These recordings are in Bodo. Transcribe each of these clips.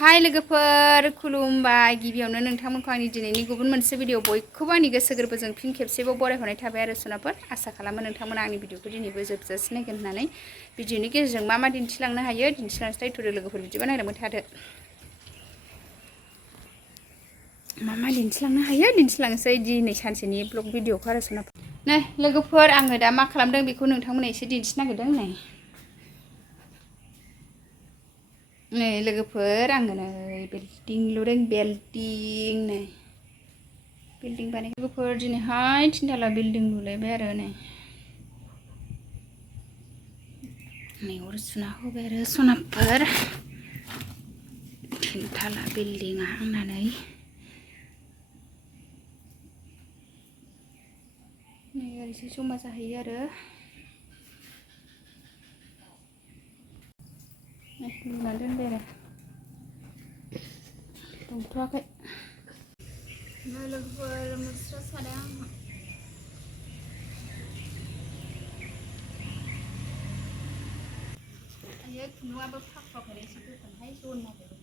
हाय लोगोफोर खुलुमबाय गिबियावनो नोंथांमोनखौ आंनि दिनैनि गुबुन मोनसे भिडिअ बयखौबो आंनि गोसो गोरबोजों फिन खेबसेबाव बरायहरनाय थाबाय आरो सनाफोर आसा खालामो नोंथांमोना आंनि भिडिअखौ दिनैबो जोबजासिम नायगोन होननानै भिडिअनि गेजेरजों मा दिन्थिलांनो हायो दिन्थिलांसै थुदो लोगोफोर बिदिबा नायलांबाय थादो मा दिन्थिलांनो हायो दिन्थिलांसै दिनै सानसेनि ब्लग भिडिअखौ आरो सनाफोर नै लोगोफोर आङो दा मा खालामदों बेखौ नोंथांमोना एसे दिन्थिनो नागिरदों नै लोगोफोर आङो नै बिल्डिं लुदों बिल्डिं बानाय लोगोफोर दिनैहाय 3 थाला बिल्डिं लुलायबाय आरो नै अर सुना होबाय आरो सनाफोर 3 थाला बिल्डिंआ आंना नै ओरैसो जमा जाहैयो आरो लुना दोनबाय आरो दंथ'वाखै लोगोफोर मुस्रा सादों आंहा आयो खुन्दुंआबो फाखुवाखै एसे गोथांहाय जन नागिरो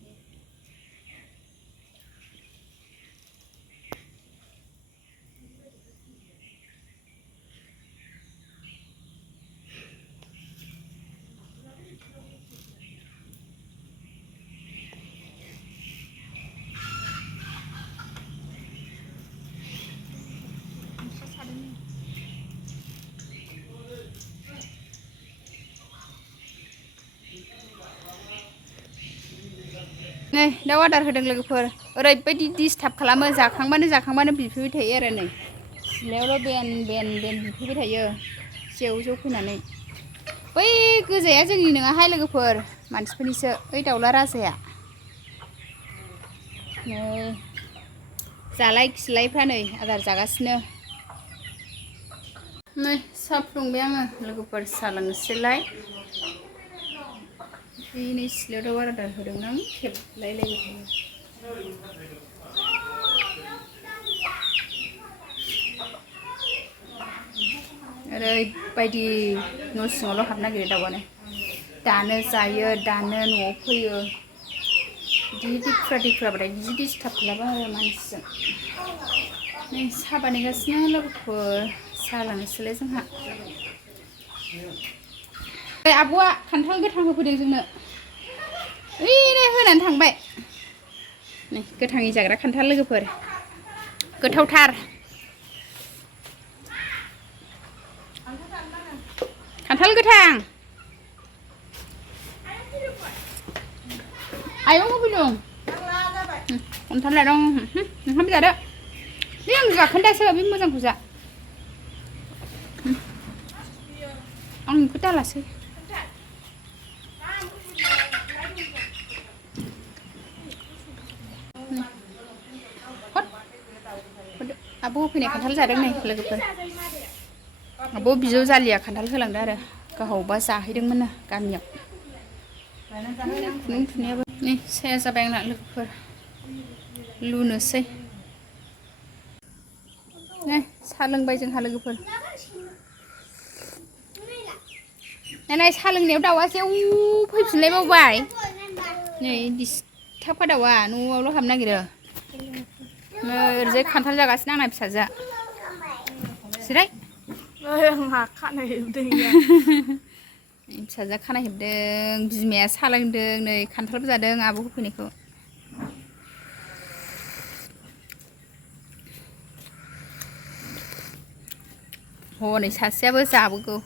नै दाउ आदार होदों लोगोफोर ओरैबायदि डिस्टार्ब खालामो जाखांबानो बिफैबाय थायो आरो नै सिलायावल' बेन बिफैबाय थायो जेव फैनानै बै गोजाया जोंनि नङाहाय लोगोफोर मानसिफोरनिसो बै दाउला राजाया नै जालाय खिलायफ्रा नै आदार जागासिनो नै साहा फुदुंबाय आङो लोगोफोर साहा लोंनोसैलाय दिनै सिलायाव दाउ आदार होदों आं खेबलायलायबाय थायो ओरैबायदि न' सिङावल' हाबनो नागिरो दाउआनो दानो जायो दानो न'आव फैयो बिदि दिख्राबाथाय बिदि डिस्टार्ब खालामो आरो मानसिजों नै साहा बानायगासिनो लोगोफोर साहा लोंनोसैलाय जोंहा आब'आ खान्थाल गोथां होफैदों जोंनो ओइनो होनानै थांबाय नै गोथाङै जाग्रा खान्थाल लोगोफोर गोथावथार खान्थाल गोथां आयं होफैदों खान्थाल दं ओंखाम जादो बे आं जाखोन्दासो बे मोजांखौ जा आं बेखौ दालासै आब' होफैनाय खान्थाल जादों नै लोगोफोर आब' बिजौ जालिया खान्थाल होलांदों आरो गावबा जाहैदोंमोन ना गामियाव खुन्दुं थुनायाबो नै साया जाबाय आंना लोगोफोर लुनोसै नै साहा लोंबाय जोंहा लोगोफोर नै साहा लोंनायाव दाउआ जेव फैफिनलायबावबाय नै डिस्टार्बखा दाउआ न'आवल' हाबनो नागिरो ओरैजाय खान्थाल जागासिनो आंना फिसाजोआ जिराय आंहा खानाय हेबदों फिसाजोआ खानाय हेबदों बिमाया साहा लोंदों नै खान्थालबो जादों आब' होफैनायखौ हनै सासेयाबो जाबोगौ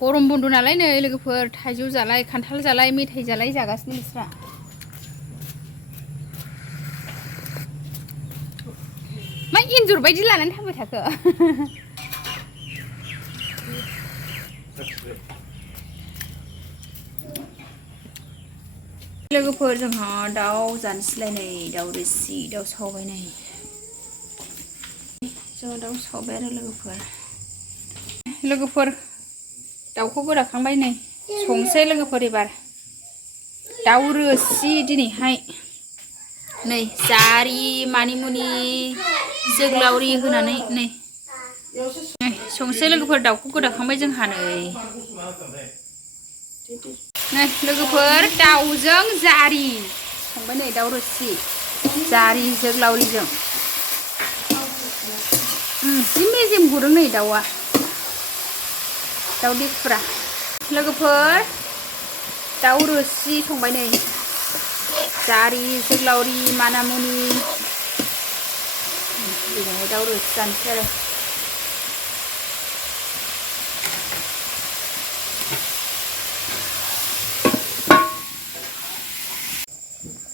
गरम बन्द नालाय नै लोगोफोर थाइजौ जालाय खान्थाल जालाय मेथाइ जालाय जागासिनो बिस्रा मा एन्जर बायदि लानानै थांबाय थाखो लोगोफोर जोंहा दाउ जानोसैलाय नै दाउ रोसि दाउ सावबाय नै जों दाउ सावबाय आरो लोगोफोर दाउखौ गोदाखांबाय नै संसै लोगोफोर एबार दाउ रोसि दिनैहाय नै जारि मानिमुनि जोगोलावरि होनानै नै संसै लोगोफोर दाउखौ गोदाखांबाय जोंहा नै नै लोगोफोर दाउजों जारि संबाय नै दाउ रोसि जारि जोगलावरिजों जि मेजेम गुदुं नै दाउआ दाउ देखुरा लोगोफोर दाउ रोसि संबाय नै जारि जोगलावरि मानामुनि बेजोंहाय दाउ रोसि जानोसै आरो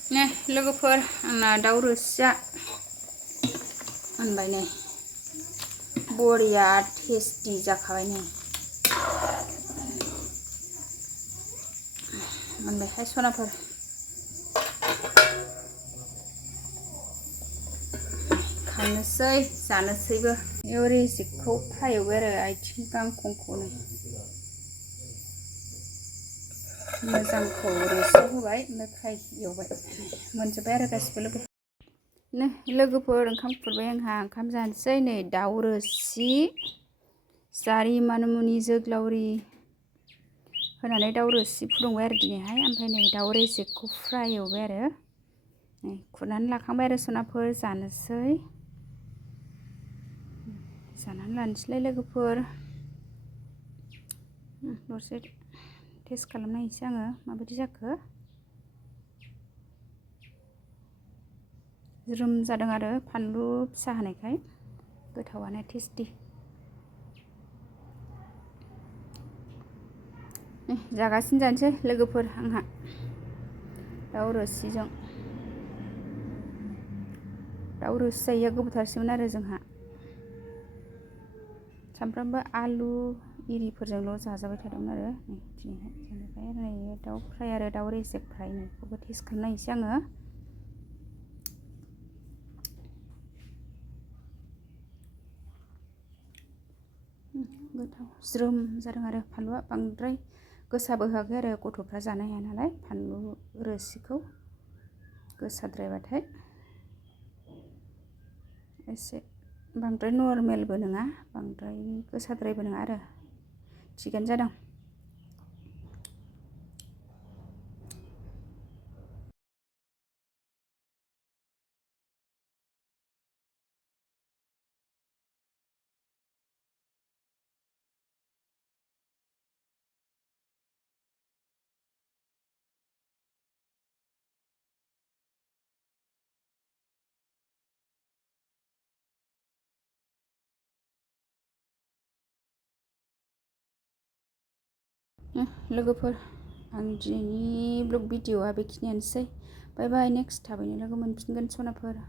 नै लोगोफोर आंना दाउ रोसिया मोनबाय नै बरिया टेस्टि जाखाबाय नै मोनबायहाय सनाफोर खांनोसै जानोसैबो रेसिपखौ फ्राय एवबाय आरो आथिं गांखंखौनो मोजांखौ रोसियाव होबाय ओमफ्राय फ्राय एवबाय मोनजोब्बाय आरो गासिबो लोगोफोर ओंखाम खुरबाय आंहा ओंखाम जानोसै नै दाउ रोसि जारि मानिमुनि जोगलावरि होनानै दाउ रोसि फुदुंबाय आरो दिनैहाय ओमफ्राय नै दाउ रेजेकखौ फ्राय एवबाय आरो नै खुरनानै लाखांबाय आरो सनाफोर जानोसै जानानै लानोसैलाय लोगोफोर दसे टेस्ट खालामनायनोसै आङो माबायदि जाखो ज्रोम जादों आरो फानलु फिसा होनायखाय गोथावानो टेस्टि जागासिनो जानोसै लोगोफोर आंहा दाउ रोसिजों दाउ रोसि जायैया गोबावथारसैमोन आरो जोंहा सामफ्रामबो आलु इरिफोरजोंल' जाजाबाय थादोंमोन आरो दिनैहाय जाबाय आरो नै दाउ फ्राय आरो दाउ रेजेक फ्राय नैखौबो टेस्ट खालामनायनोसै आङो गोथाव ज्रोम जादों आरो फानलुआ बांद्राय गोसाबो होआखै आरो गथ'फ्रा जानो हाया नालाय फानलु रोसिखौ गोसाद्रायबाथाय एसे बांद्राय नर्मेलबो नङा बांद्राय गोसाद्रायबो नङा आरो थिगानो जादों लोगोफोर आं दिनैनि ब्लग भिडिअआ बेखिनियानोसै बाय बाय नेक्स्ट थाबैनो लोगो मोनफिनगोन सनाफोर